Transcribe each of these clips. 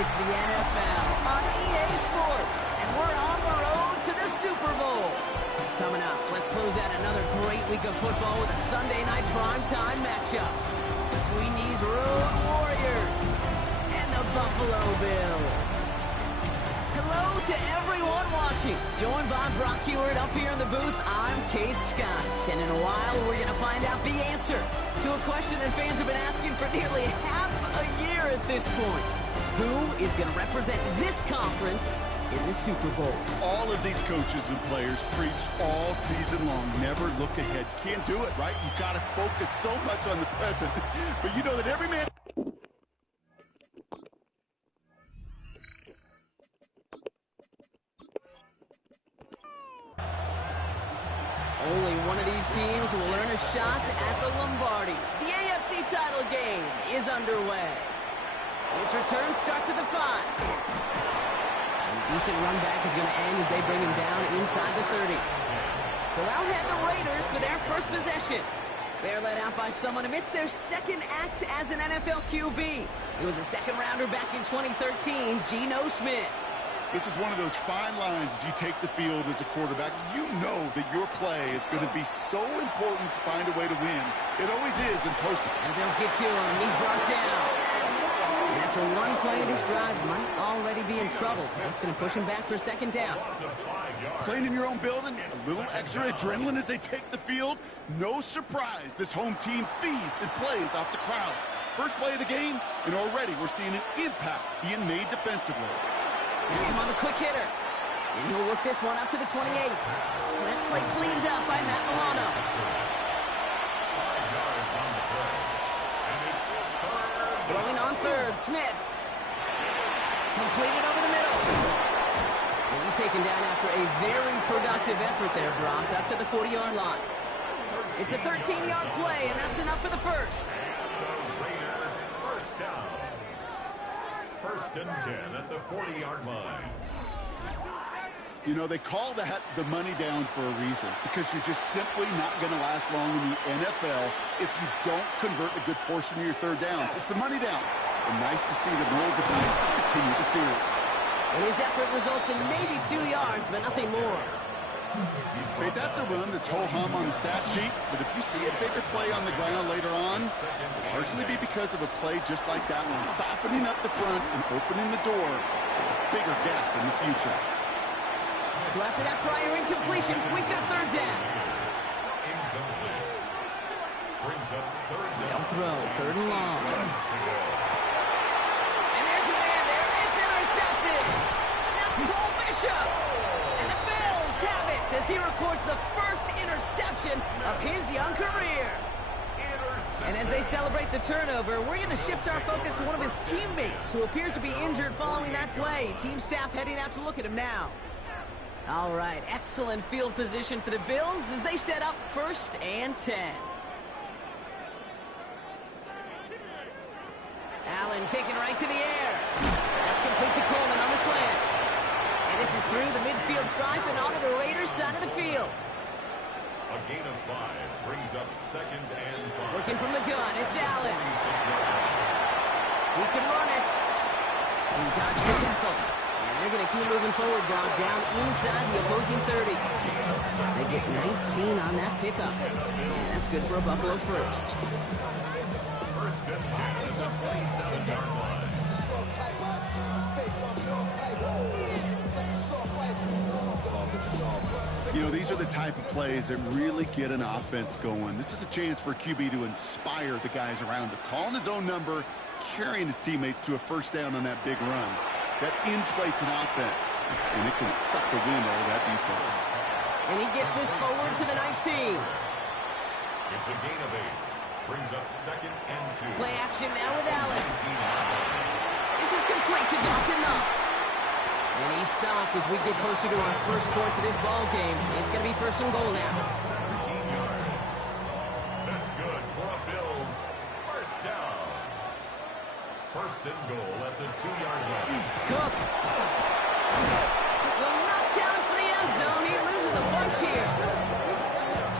It's the NFL on EA Sports, and we're on the road to the Super Bowl. Coming up, let's close out another great week of football with a Sunday night primetime matchup between these Road Warriors and the Buffalo Bills. Hello to everyone watching. Joined by Brock Ewart up here in the booth, I'm Kate Scott. And in a while, we're going to find out the answer to a question that fans have been asking for nearly half a year at this point. Who is going to represent this conference in the Super Bowl? All of these coaches and players preach all season long, never look ahead. Can't do it, right? You've got to focus so much on the present. But you know that every man... Only one of these teams will earn a shot at the Lombardi. The AFC title game is underway. This return starts at the 5. And a decent run back is going to end as they bring him down inside the 30. So out head the Raiders for their first possession. They're led out by someone amidst their second act as an NFL QB. It was a second-rounder back in 2013, Geno Smith. This is one of those fine lines as you take the field as a quarterback. You know that your play is going to be so important to find a way to win. It always is in person. And the Bills get to him. He's brought down. And after one play, this drive might already be in trouble. That's going to push him back for a second down. Playing in your own building, a little extra adrenaline as they take the field. No surprise, this home team feeds and plays off the crowd. First play of the game, and already we're seeing an impact being made defensively. Here's him on the quick hitter. And he'll work this one up to the 28. That play cleaned up by Matt Milano. Throwing on third, Smith. Completed over the middle. And he's taken down after a very productive effort there, Brock, up to the 40-yard line. It's a 13-yard play, and that's enough for the first. First down. First and 10 at the 40-yard line. You know, they call that the money down for a reason, because you're just simply not going to last long in the NFL if you don't convert a good portion of your third downs. It's the money down. And nice to see them roll the dice and continue the series. And his effort results in maybe 2 yards, but nothing more. Okay, that's a run that's ho-hum on the stat sheet, but if you see a bigger play on the ground later on, it'll largely be because of a play just like that one, softening up the front and opening the door for a bigger gap in the future. So after that prior incompletion, we've got third down. Incomplete. Brings up third down. They'll throw, third and long. And there's a man there. It's intercepted. That's Cole Bishop. And the Bills have it as he records the first interception of his young career. And as they celebrate the turnover, we're going to shift our focus to one of his teammates who appears to be injured following that play. Team staff heading out to look at him now. All right, excellent field position for the Bills as they set up first and 10. Allen taken right to the air. That's complete to Coleman on the slant. And this is through the midfield stripe and onto the Raiders' side of the field. A gain of 5 brings up second and 5. Working from the gun, it's Allen. He can run it. He dodged the tackle. And they're going to keep moving forward, Brock, down inside the opposing 30. They get 19 on that pickup. And that's good for a Buffalo first. First and 10 at the 27-yard line. You know, these are the type of plays that really get an offense going. This is a chance for a QB to inspire the guys around him. Calling his own number, carrying his teammates to a first down on that big run. That inflates an offense, and it can suck the wind out of that defense. And he gets this forward to the 19. It's a gain of 8. Brings up second and 2. Play action now with Allen. This is complete to Dawson Knox. And he's stopped as we get closer to our first point to this ball game. It's going to be first and goal now. 17 yards. That's good for a Bills first down. First and goal at the 2-yard line. Cook will not challenge for the end zone. He loses a bunch here.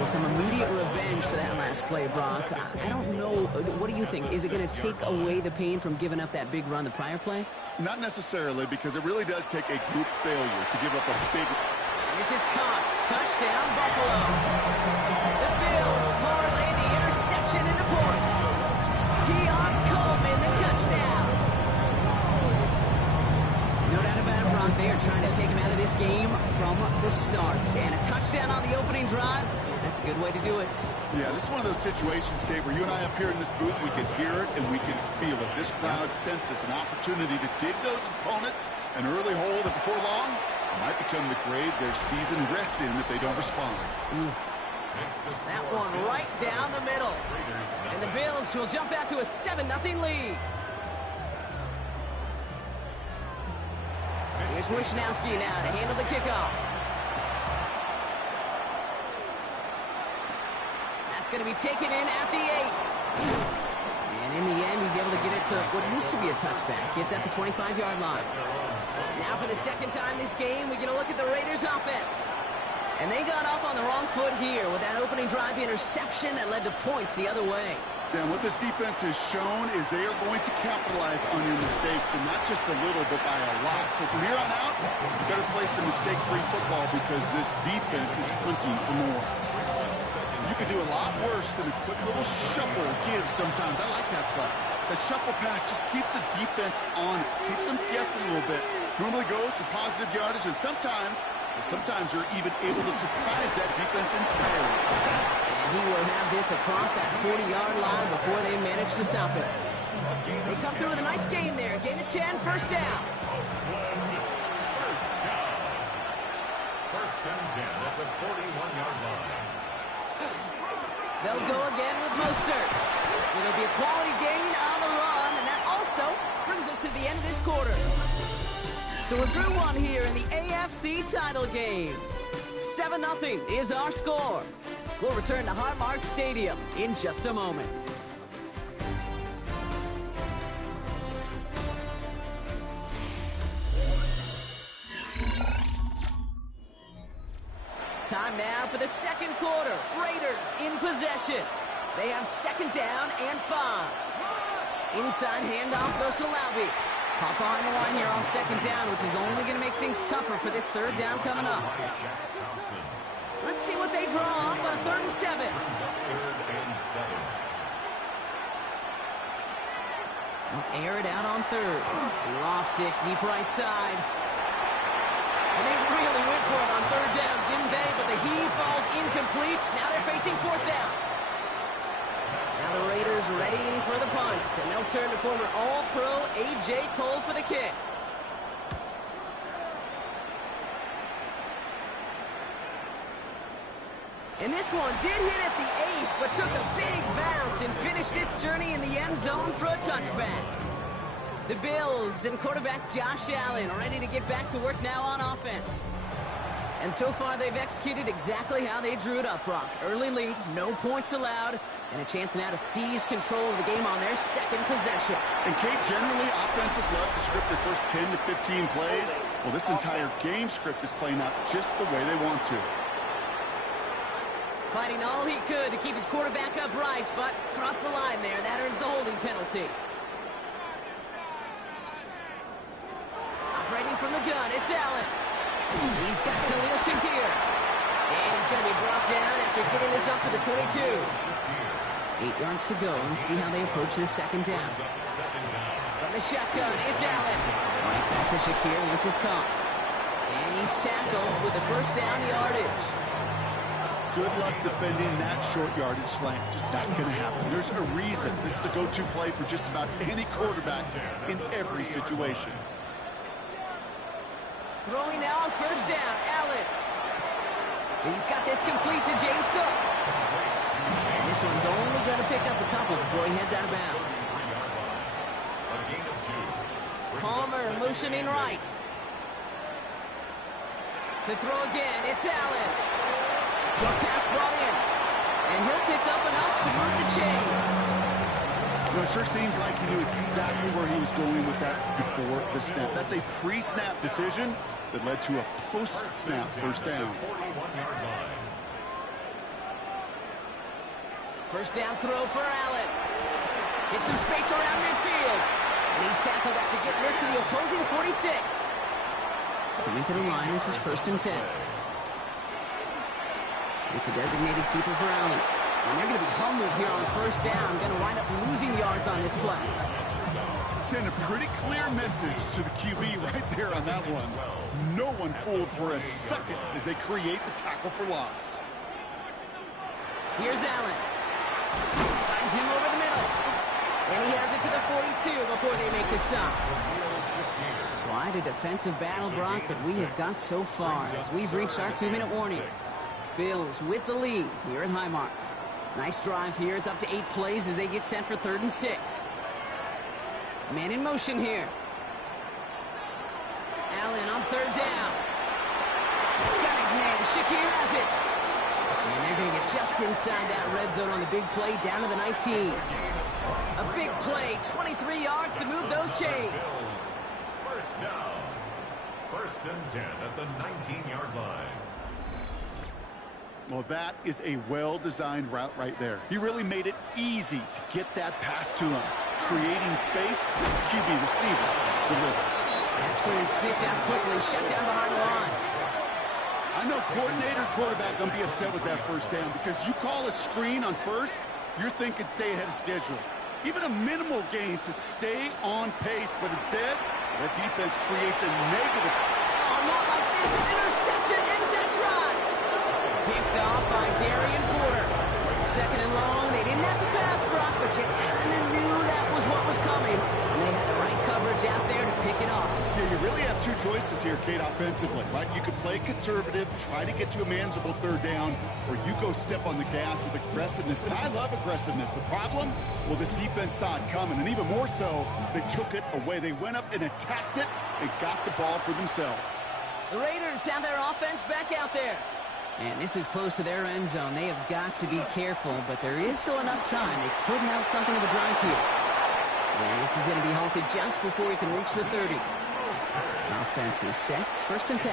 So some immediate revenge for that last play, Brock. I don't know. What do you think? Is it going to take away the pain from giving up that big run the prior play? Not necessarily, because it really does take a group failure to give up a big... And this is caught. Touchdown, Buffalo. The Bills parlay the interception into points. Keon Coleman, the touchdown. No doubt about it, Brock. They are trying to take him out of this game from the start. And a touchdown on the opening drive, that's a good way to do it. Yeah, this is one of those situations, Kate, where you and I up here in this booth, we can hear it and we can feel it. This crowd senses an opportunity to dig those opponents an early hole that before long might become the grave their season rests in if they don't respond. That one right down the middle. And the Bills will jump out to a 7-0 lead. Here's Wishnowski now to handle the kickoff. That's going to be taken in at the 8. And in the end, he's able to get it to what used to be a touchback. It's at the 25-yard line. Now for the second time this game, we get a look at the Raiders offense. And they got off on the wrong foot here with that opening drive interception that led to points the other way. Yeah, and what this defense has shown is they are going to capitalize on your mistakes, and not just a little, but by a lot. So from here on out, you better play some mistake-free football because this defense is hunting for more. You could do a lot worse than a quick little shuffle gives sometimes. I like that play. That shuffle pass just keeps the defense honest, keeps them guessing a little bit. Normally goes for positive yardage, and sometimes you're even able to surprise that defense entirely. And he will have this across that 40-yard line before they manage to stop it. They come through with a nice gain there. Gain of 10, first down. First and 10 at the 41-yard line. They'll go again with Mostert. It'll be a quality gain on the run, and that also brings us to the end of this quarter. So we're through one here in the AFC title game. 7-0 is our score. We'll return to Highmark Stadium in just a moment. Time now for the second quarter. Raiders in possession. They have second down and 5. Inside handoff goes to Laube. Pop behind the line here on second down, which is only going to make things tougher for this third down coming up. Let's see what they draw up on a 3rd and 7. They'll air it out on 3rd. Lofts it deep right side. And they really went for it on 3rd down, didn't they? But the heave falls incomplete. Now they're facing 4th down. Now the Raiders readying for the punt, and they'll turn to former All-Pro A.J. Cole for the kick. And this one did hit at the 8, but took a big bounce and finished its journey in the end zone for a touchback. The Bills and quarterback Josh Allen ready to get back to work now on offense. And so far, they've executed exactly how they drew it up, Brock. Early lead, no points allowed, and a chance now to seize control of the game on their second possession. And Kate, generally, offenses love to script their first 10 to 15 plays. Well, this entire game script is playing out just the way they want to. Fighting all he could to keep his quarterback upright, but crossed the line there. That earns the holding penalty. Operating from the gun, it's Allen. He's got Khalil Shakir. And he's going to be brought down after getting this up to the 22. 8 yards to go. Let's see how they approach this second down. From the shotgun, it's Allen. Right back to Shakir. This is caught. And he's tackled with the first down yardage. Good luck defending that short yardage slant. Just not going to happen. There's a reason this is a go-to play for just about any quarterback in every situation. Throwing now on first down, Allen. He's got this complete to James Cook. And this one's only going to pick up a couple before he heads out of bounds. Palmer motioning right. To throw again, it's Allen. Short pass brought in. And he'll pick up enough to move the chains. You know, it sure seems like he knew exactly where he was going with that before the snap. That's a pre-snap decision that led to a post-snap first down. First down throw for Allen. Hits some space around midfield. And he's tackled after getting this to the opposing 46. Coming to the line, this is 1st and 10. It's a designated keeper for Allen. And they're going to be humbled here on 1st down. Going to wind up losing yards on this play. Send a pretty clear message to the QB right there on that one. No one fooled for a second as they create the tackle for loss. Here's Allen. Finds him over the middle. And he has it to the 42 before they make the stop. Quite a defensive battle, Brock, that we have got so far as we've reached our 2-minute warning. Bills with the lead here at Highmark. Nice drive here. It's up to 8 plays as they get set for 3rd and 6. Man in motion here. Allen on 3rd down. Got his man. Shakir has it. And they're going to get just inside that red zone on the big play down to the 19. A big play. 23 yards to move those chains. First down. 1st and 10 at the 19-yard line. Well, that is a well-designed route right there. He really made it easy to get that pass to him. Creating space, QB receiver delivered. That screen sniffed out quickly, shut down behind the line. I know coordinator, quarterback going to be upset with that 1st down because you call a screen on 1st, you're thinking stay ahead of schedule. Even a minimal gain to stay on pace, but instead, that defense creates a negative. Oh, not like this. An interception ends that drive. Picked off by Darian Porter. 2nd and long. They didn't have to pass, Brock, but you kind of knew that was what was coming. And they had the right coverage out there to pick it off. Yeah, you really have 2 choices here, Kate, offensively, right? You could play conservative, try to get to a manageable 3rd down, or you go step on the gas with aggressiveness. And I love aggressiveness. The problem? Well, this defense saw it coming, and even more so, they took it away. They went up and attacked it and got the ball for themselves. The Raiders have their offense back out there. And this is close to their end zone. They have got to be careful, but there is still enough time. They could mount something of a drive here. And this is going to be halted just before we can reach the 30. Offense is set. 1st and 10. 27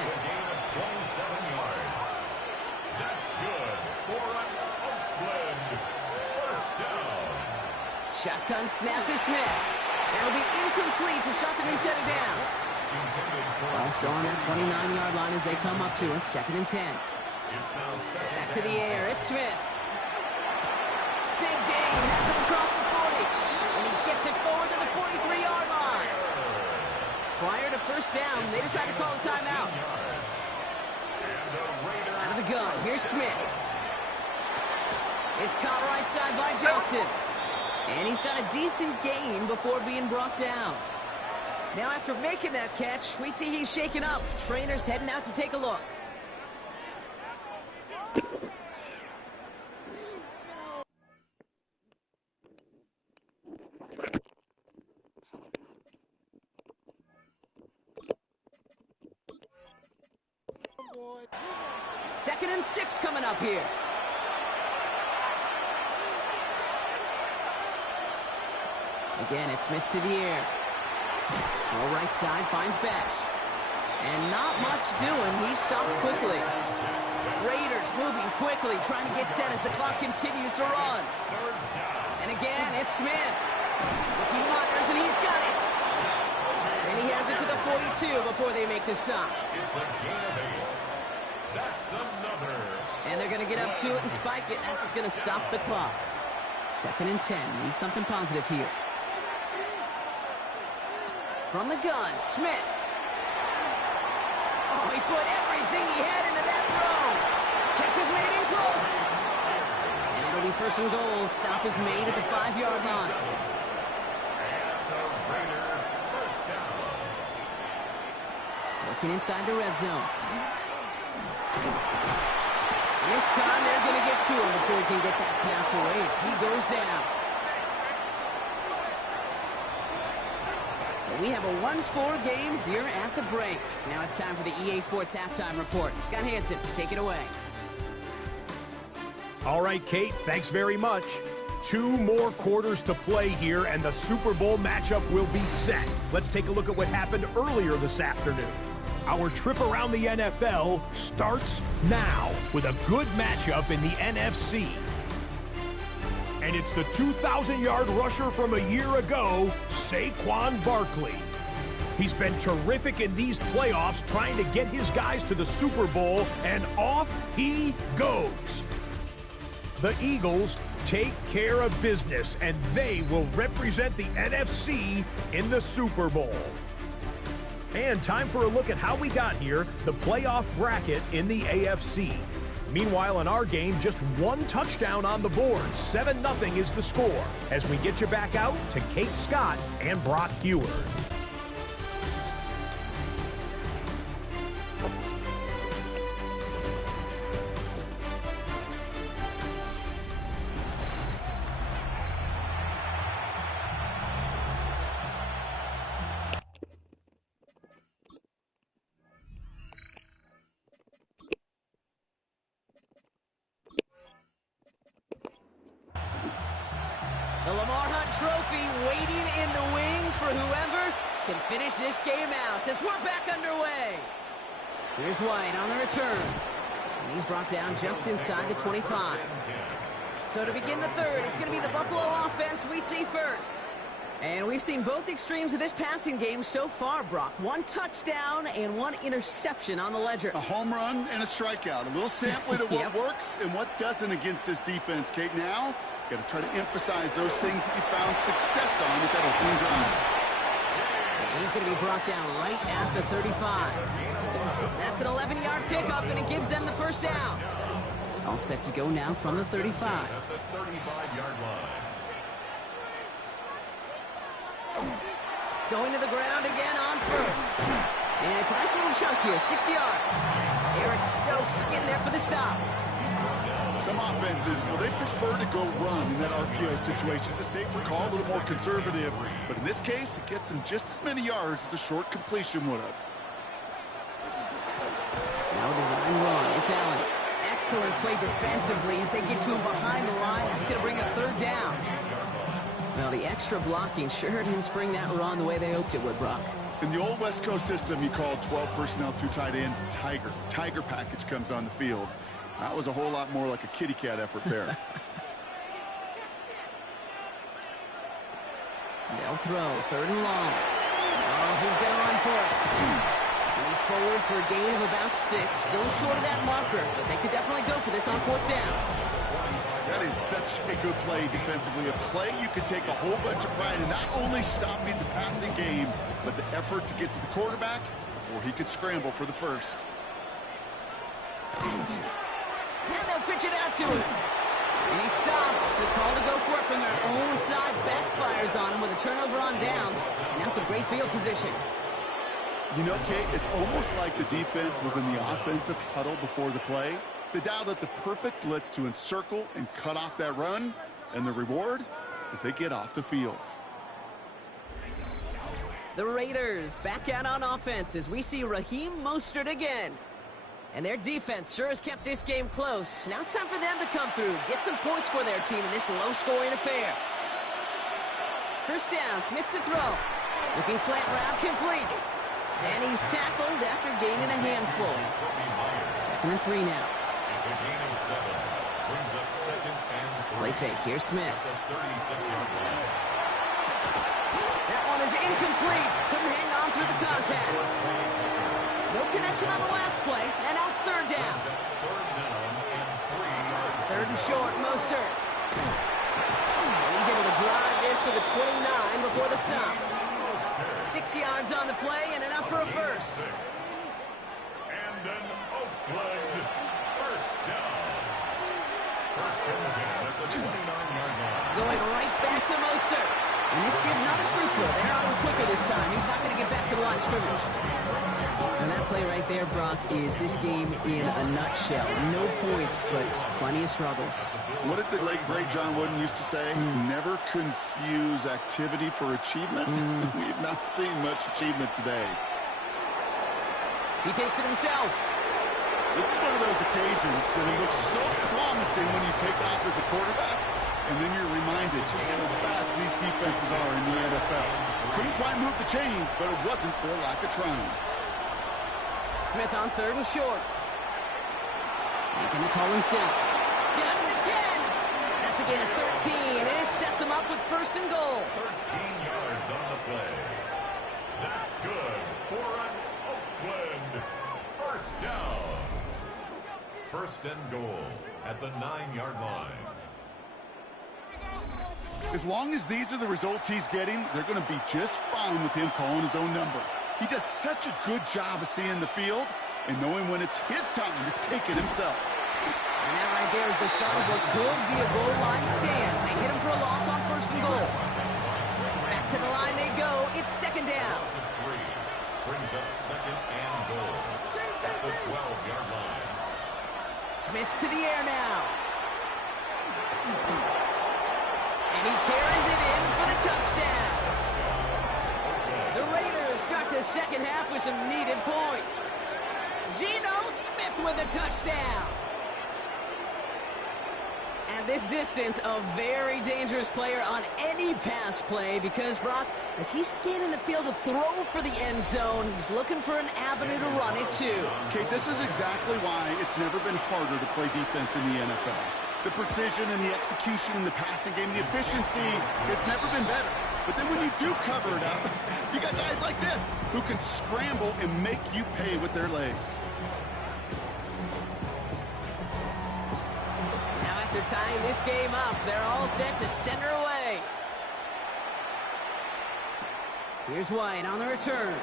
yards. That's good for an Oakland 1st down. Shotgun snap to Smith. That'll be incomplete to shut the new set of downs. Ball's going at 29-yard line as they come up to it. 2nd and 10. Back to the air. It's Smith. Big gain. Has them across the 40. And he gets it forward to the 43-yard line. Prior to 1st down, they decide to call a timeout. Out of the gun. Here's Smith. It's caught right side by Johnson. And he's got a decent gain before being brought down. Now after making that catch, we see he's shaken up. Trainer's heading out to take a look. Second and 6 coming up here. Again, it's Smith to the air. Throw right side, finds Bash. And not much doing. He stopped quickly. Raiders moving quickly, trying to get set as the clock continues to run. And again, it's Smith. Looking Myers, and he's got it. And he has it to the 42 before they make the stop. It's a gain of 8. That's another. And they're going to get up to it and spike it. That's going to stop the clock. 2nd and 10. Need something positive here. From the gun, Smith. Oh, he put everything he had into that throw. Catch is made in close. And it'll be 1st and goal. Stop is made at the 5-yard line. And the Raider 1st down. Working inside the red zone. And this time they're going to get to him before he can get that pass away as he goes down. So we have a 1-score game here at the break. Now it's time for the EA Sports Halftime Report. Scott Hansen, take it away. All right, Kate, thanks very much. 2 more quarters to play here, and the Super Bowl matchup will be set. Let's take a look at what happened earlier this afternoon. Our trip around the NFL starts now with a good matchup in the NFC. And it's the 2,000-yard rusher from a year ago, Saquon Barkley. He's been terrific in these playoffs, trying to get his guys to the Super Bowl, and off he goes. The Eagles take care of business, and they will represent the NFC in the Super Bowl. And time for a look at how we got here, the playoff bracket in the AFC. Meanwhile, in our game, just one touchdown on the board. 7-0 is the score, as we get you back out to Kate Scott and Brock Heward. The Lamar Hunt Trophy waiting in the wings for whoever can finish this game out as we're back underway. Here's White on the return. And he's brought down just inside the 25. So to begin the third, it's going to be the Buffalo offense we see first. And we've seen both extremes of this passing game so far, Brock. One touchdown and one interception on the ledger. A home run and a strikeout. A little sampling of what works and what doesn't against this defense, Kate. Now, got to try to emphasize those things that you found success on with that opening drive. He's going to be brought down right at the 35. That's an 11-yard pickup, and it gives them the first down. All set to go now from the 35. At the 35-yard line. Going to the ground again on first. And it's a nice little chunk here, 6 yards. Eric Stokes in there for the stop. Some offenses, well, they prefer to go run in that RPO situation. It's a safer call, a little more conservative. But in this case, it gets them just as many yards as a short completion would have. Now a design run. It's Allen. Excellent play defensively as they get to him behind the line. That's going to bring up third down. Well, the extra blocking sure didn't spring that run the way they hoped it would, Brock. In the old West Coast system, you called 12 personnel, 2 tight ends, Tiger. Tiger package comes on the field. That was a whole lot more like a kitty cat effort there. They'll throw, third and long. Oh, he's going to run for it. He's forward for a gain of about 6. Still short of that marker, but they could definitely go for this on fourth down. That is such a good play defensively. A play you could take a whole bunch of pride in not only stopping the passing game, but the effort to get to the quarterback before he could scramble for the first. And they'll pitch it out to him. And he stops. The call to go for it from their own side backfires on him with a turnover on downs. And now some great field position. You know, Kate, it's almost like the defense was in the offensive huddle before the play. They dialed up the perfect blitz to encircle and cut off that run. And the reward is they get off the field. The Raiders back out on offense as we see Raheem Mostert again. And their defense sure has kept this game close. Now it's time for them to come through, get some points for their team in this low-scoring affair. First down, Smith to throw. Looking slant route complete. And he's tackled after gaining a handful. 2nd and 3 now. It's a gain of 7. Brings up 2nd and 3. Play fake, here's Smith. At the 36-yard line. That one is incomplete. Couldn't hang on through the contact. No connection on the last play, and now it's third down. Third down and 3 yards. Third and short, Mostert. And he's able to drive this to the 29 before the stop. 6 yards on the play and enough for a first. And an Oakland first down. First and 10 at the 29-yard line. Going right back to Mostert. And this kid not a sprint throw. They're on him quicker this time. He's not going to get back to the line of scrimmage. And that play right there, Brock, is this game in a nutshell. No points, but plenty of struggles. What did the late, great John Wooden used to say? Never confuse activity for achievement. We've not seen much achievement today. He takes it himself. This is one of those occasions that it looks so promising when you take off as a quarterback, and then you're reminded just how fast these defenses are in the NFL. Couldn't quite move the chains, but it wasn't for a lack of trying. Smith on third and short. Making the call himself. Down to the 10. That's a gain of 13, up with first and goal. 13 yards on the play. That's good for an Oakland first down. First and goal at the 9-yard line. As long as these are the results he's getting, they're going to be just fine with him calling his own number. He does such a good job of seeing the field and knowing when it's his time to take it himself. And that right there is the start of what could be a goal line stand. They hit him for a loss on first and goal. Back to the line they go. It's second down. Brings up second and goal at the 12-yard line. Smith to the air now. And he carries it in for the touchdown. The Raiders start the second half with some needed points. Geno Smith with a touchdown. At this distance, a very dangerous player on any pass play because, Brock, as he's scanning the field to throw for the end zone, he's looking for an avenue to run it to. Kate, this is exactly why it's never been harder to play defense in the NFL. The precision and the execution in the passing game, the efficiency has never been better. But then when you do cover it up, you got guys like this who can scramble and make you pay with their legs. Now after tying this game up, they're all set to send her away. Here's White on the return.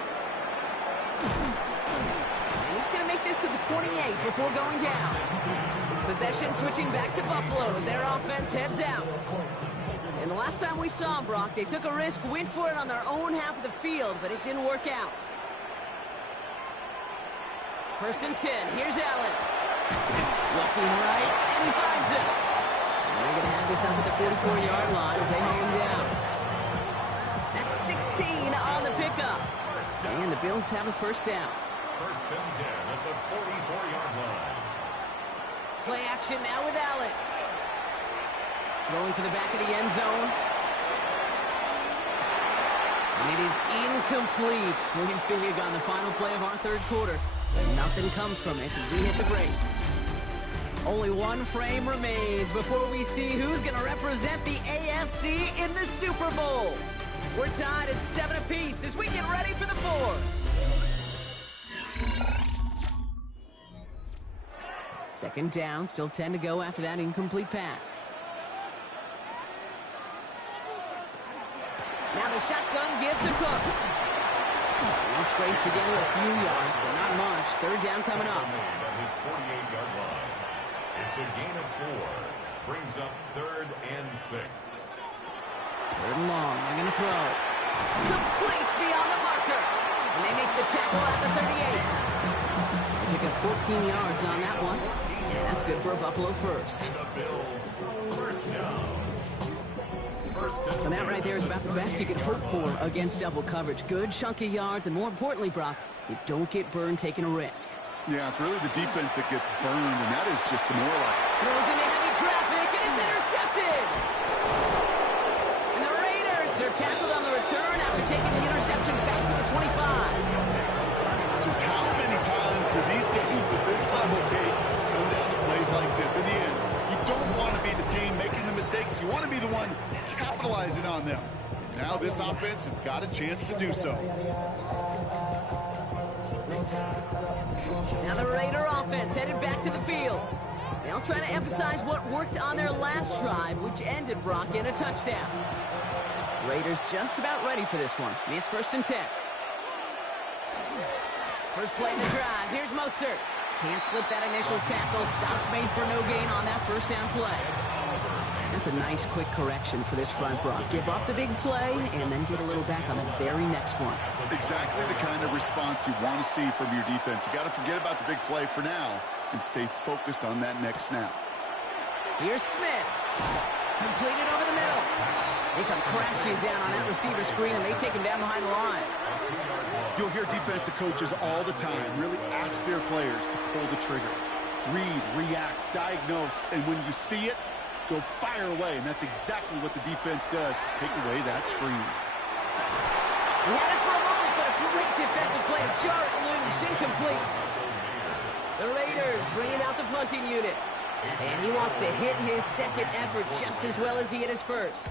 And he's going to make this to the 28 before going down. Possession switching back to Buffalo as their offense heads out. And the last time we saw them, Brock, they took a risk, went for it on their own half of the field, but it didn't work out. First and 10. Here's Allen. Looking right, and he finds it. And they're going to have this up at the 44-yard line as they haul him down. That's 16 on the pickup. And the Bills have a first down. First and 10 at the 44-yard line. Play action now with Allen. Throwing for the back of the end zone. And it is incomplete. Win big on the final play of our third quarter. But nothing comes from it as we hit the break. Only one frame remains before we see who's going to represent the AFC in the Super Bowl. We're tied at 7 apiece as we get ready for the fourth. Second down, still 10 to go after that incomplete pass. Now the shotgun give to Cook. He'll scrape together a few yards, but not much. Third down coming up. At his 48-yard line. It's a gain of 4. Brings up third and 6. Third and long. They're going to throw. Complete beyond the marker. And they make the tackle at the 38. They pick up 14 yards on that one. That's good for a Buffalo first. The Bills first down. And that right there is about the best you could hope for against double coverage. Good chunky yards, and more importantly, Brock, you don't get burned taking a risk. Yeah, it's really the defense that gets burned, and that is just demoralizing. Throws into heavy traffic, and it's intercepted! And the Raiders are tackled on the return after taking the interception back to the 25. Just how many times do these games at this level, Kate, come down to plays like this? In the end, you don't want to be the team making the mistakes. You want to be the one capitalizing on them. Now this offense has got a chance to do so. Now the Raider offense headed back to the field. They'll try to emphasize what worked on their last drive, which ended, Brock, in a touchdown. Raiders just about ready for this one. It's first and 10. First play of the drive. Here's Mostert. Can't slip that initial tackle. Stops made for no gain on that first down play. That's a nice quick correction for this front, Brock. Give up the big play and then get a little back on the very next one. Exactly the kind of response you want to see from your defense. You got to forget about the big play for now and stay focused on that next snap. Here's Smith. Completed over the middle. They come crashing down on that receiver screen, and they take him down behind the line. You'll hear defensive coaches all the time really ask their players to pull the trigger. Read, react, diagnose, and when you see it, go fire away. And that's exactly what the defense does to take away that screen. We had it for a moment, but a great defensive play to jar it loose, incomplete. The Raiders bringing out the punting unit. And he wants to hit his second effort just as well as he hit his first.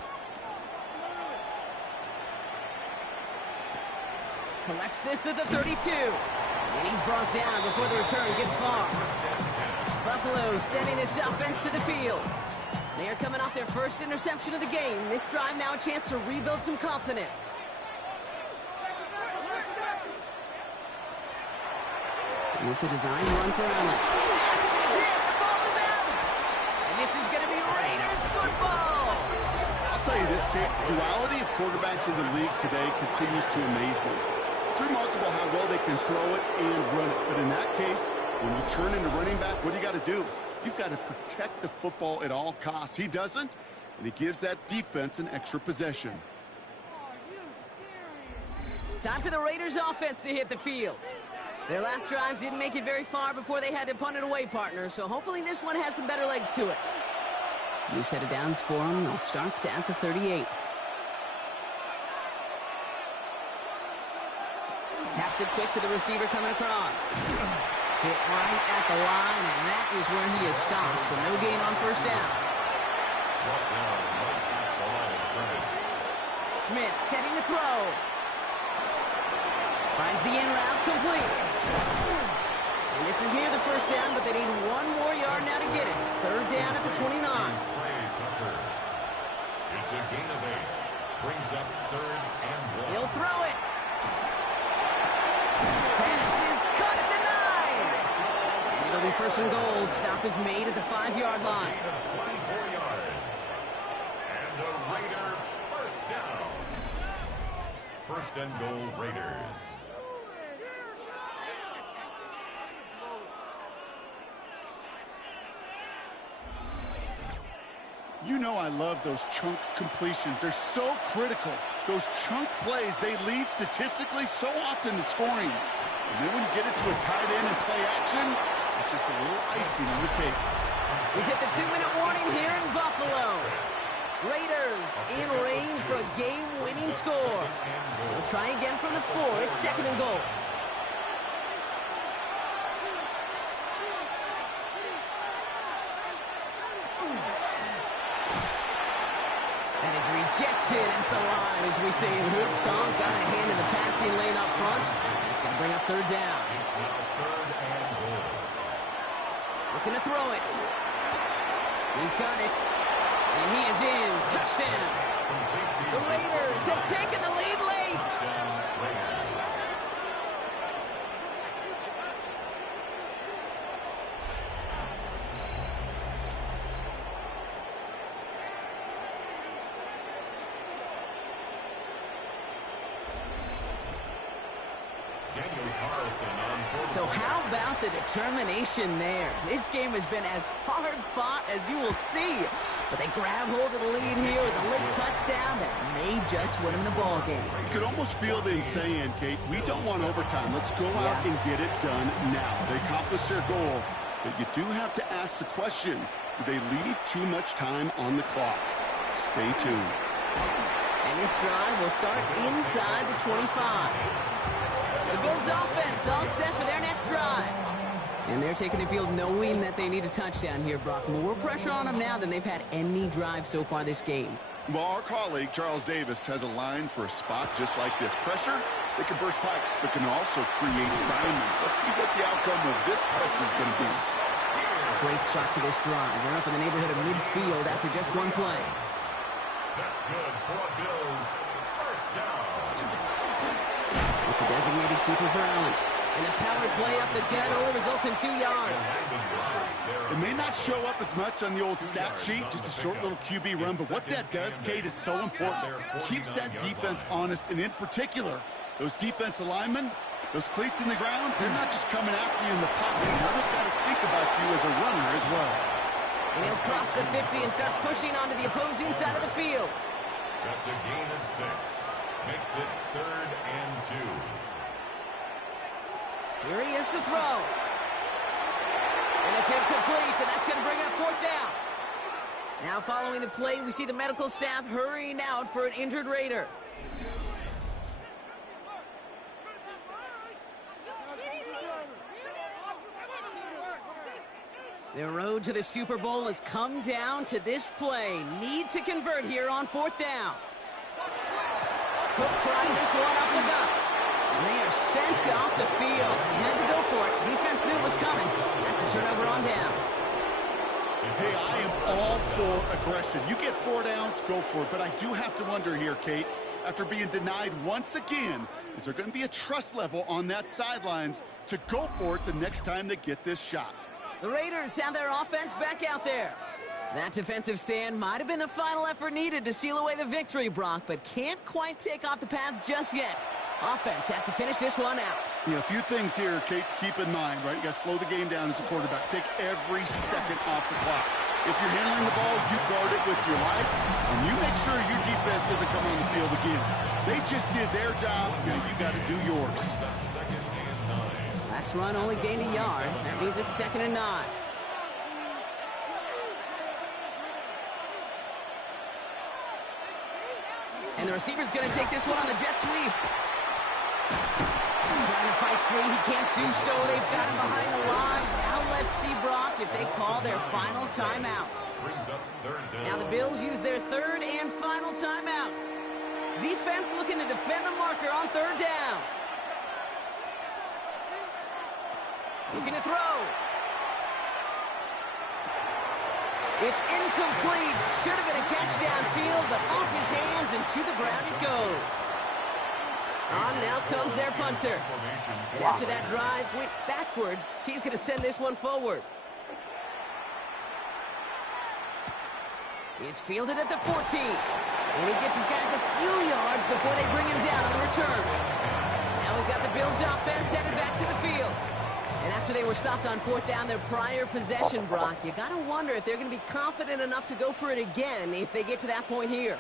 Collects this at the 32. And he's brought down before the return gets far. Buffalo sending its offense to the field. They are coming off their first interception of the game. This drive now a chance to rebuild some confidence. And this is a design run for Allen. Yes, the ball is out! And this is going to be Raiders football! I'll tell you this, Kate, the duality of quarterbacks in the league today continues to amaze me. It's remarkable how well they can throw it and run it. But in that case, when you turn into running back, what do you got to do? You've got to protect the football at all costs. He doesn't, and he gives that defense an extra possession. Time for the Raiders offense to hit the field. Their last drive didn't make it very far before they had to punt it away, partner, so hopefully this one has some better legs to it. New set of downs for them. They'll start at the 38. Taps it quick to the receiver coming across. Hit right at the line, and that is where he is stopped, so no gain on first down. Smith setting the throw. Finds the in route complete. And this is near the first down, but they need one more yard now to get it. Third down at the 29. It's a gain of 8. Brings up 3rd and 1. He'll throw it. Pass is caught at the 9. And it'll be first and goal. Stop is made at the 5-yard line. Gain of 24 yards. And a Raider first down. First and goal, Raiders. You know I love those chunk completions. They're so critical. Those chunk plays, they lead statistically so often to scoring. And then when you get it to a tight end and play action, it's just a little icing on the cake. We get the 2-minute warning here in Buffalo. Raiders in range for a game-winning score. We'll try again from the 4. It's second and goal. Rejected at the line, as we say in hoop song. Got a hand in the passing lane up front. It's going to bring up third down. It's now 3rd and goal. Looking to throw it. He's got it. And he is in. Touchdown. The Raiders have taken the lead late. So how about the determination there? This game has been as hard fought as you will see. But they grab hold of the lead here with a late touchdown that may just win them the ball game. You could almost feel them saying, Kate, we don't want overtime. Let's go out and get it done now. They accomplished their goal. But you do have to ask the question, do they leave too much time on the clock? Stay tuned. And this drive will start inside the 25. The Bills offense all set for their next drive. And they're taking the field knowing that they need a touchdown here, Brock. More pressure on them now than they've had any drive so far this game. Well, our colleague, Charles Davis, has a line for a spot just like this. Pressure, they can burst pipes, but can also create diamonds. Let's see what the outcome of this pressure is going to be. Great start to this drive. They're up in the neighborhood of midfield after just one play. That's good for Bills. First down. It's a designated keeper for Allen. And the power play up the gut only results in 2 yards. It may not show up as much on the old stat sheet, just a short little QB run, but what that does, Kate, is so important. Keeps that defense honest, and in particular, those defensive linemen, those cleats in the ground, they're not just coming after you in the pocket. Now they've got to think about you as a runner as well. And he'll cross the 50 and start pushing onto the opposing side of the field. That's a gain of 6. Makes it 3rd and 2. Here he is to throw. And it's incomplete, and that's going to bring up 4th down. Now following the play, we see the medical staff hurrying out for an injured Raider. The road to the Super Bowl has come down to this play. Need to convert here on 4th down. Cook trying this one up the gut. And they are sent off the field. They had to go for it. Defense knew it was coming. That's a turnover on downs. Hey, I am all for aggression. You get 4 downs, go for it. But I do have to wonder here, Kate, after being denied once again, is there going to be a trust level on that sidelines to go for it the next time they get this shot? The Raiders have their offense back out there. That defensive stand might have been the final effort needed to seal away the victory, Brock, but can't quite take off the pads just yet. Offense has to finish this one out. Yeah, a few things here, Kate, to keep in mind, right? You got to slow the game down as a quarterback. Take every second off the clock. If you're handling the ball, you guard it with your life, and you make sure your defense doesn't come on the field again. They just did their job. Now you got to do yours. Last run only gained a yard. That means it's 2nd and 9. And the receiver's going to take this one on the jet sweep. Trying to fight free. He can't do so. They've got him behind the line. Now let's see, Brock, if they call their final timeout. Now the Bills use their 3rd and final timeout. Defense looking to defend the marker on 3rd down. Looking to throw. It's incomplete. Should have been a catch downfield, but off his hands and to the ground it goes. On now comes their punter. And after that drive went backwards, he's going to send this one forward. It's fielded at the 14. And he gets his guys a few yards before they bring him down on the return. Now we've got the Bills offense headed back to the field. And after they were stopped on 4th down, their prior possession, Brock, you got to wonder if they're going to be confident enough to go for it again if they get to that point here.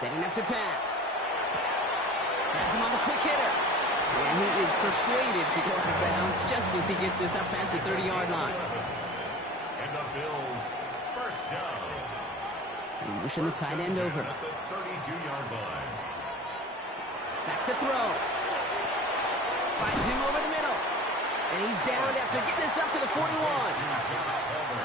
Setting up to pass. Has him on the quick hitter. And he is persuaded to go out of bounds just as he gets this up past the 30-yard line. And the Bills, 1st down. He motioned the tight end over. At the 32-yard line. Back to throw. Finds him over the middle. And he's down after getting this up to the 41.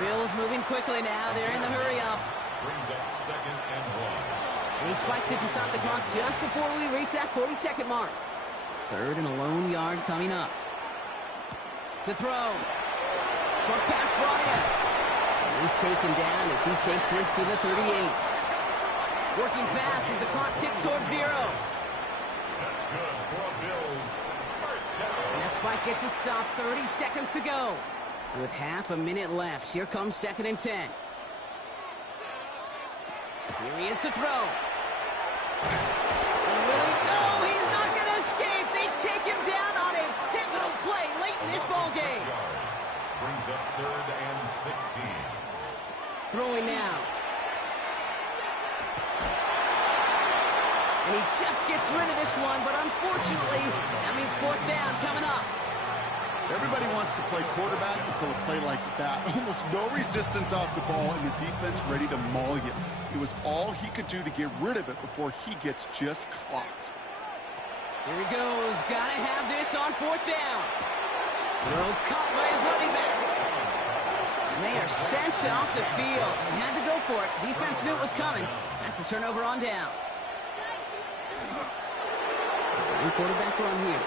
Bills moving quickly now. They're in the hurry up. Brings up 2nd and 1. And he spikes it to stop the clock just before we reach that 40-second mark. 3rd and a lone yard coming up. To throw. Short pass brought in. And he's taken down as he takes this to the 38. Working fast as the clock ticks towards 0. That's good for Bills. 1st down. And that spike gets it stopped. 30 seconds to go. With half a minute left, here comes 2nd and 10. Here he is to throw. And really, no, he's not going to escape. They take him down on a pivotal play late in this ball game. Brings up 3rd and 16. Throwing now. And he just gets rid of this one, but unfortunately, that means 4th down coming up. Everybody wants to play quarterback until a play like that. Almost no resistance off the ball and the defense ready to maul you. It was all he could do to get rid of it before he gets just clocked. Here he goes. Gotta have this on 4th down. Throw caught by his running back. And they are sent off the field. They had to go for it. Defense knew it was coming. That's a turnover on downs. It's a quarterback run here.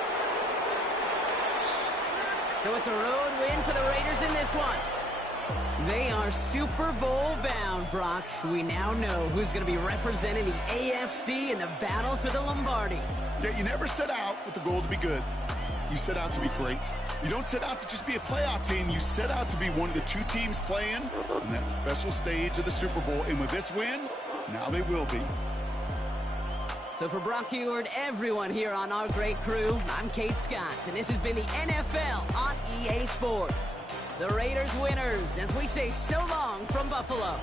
So it's a road win for the Raiders in this one. They are Super Bowl bound, Brock. We now know who's going to be representing the AFC in the battle for the Lombardi. Yeah, you never set out with the goal to be good. You set out to be great. You don't set out to just be a playoff team. You set out to be one of the 2 teams playing on that special stage of the Super Bowl. And with this win, now they will be. So for Brock Eward, everyone here on our great crew, I'm Kate Scott, and this has been the NFL on EA Sports. The Raiders winners, as we say so long from Buffalo.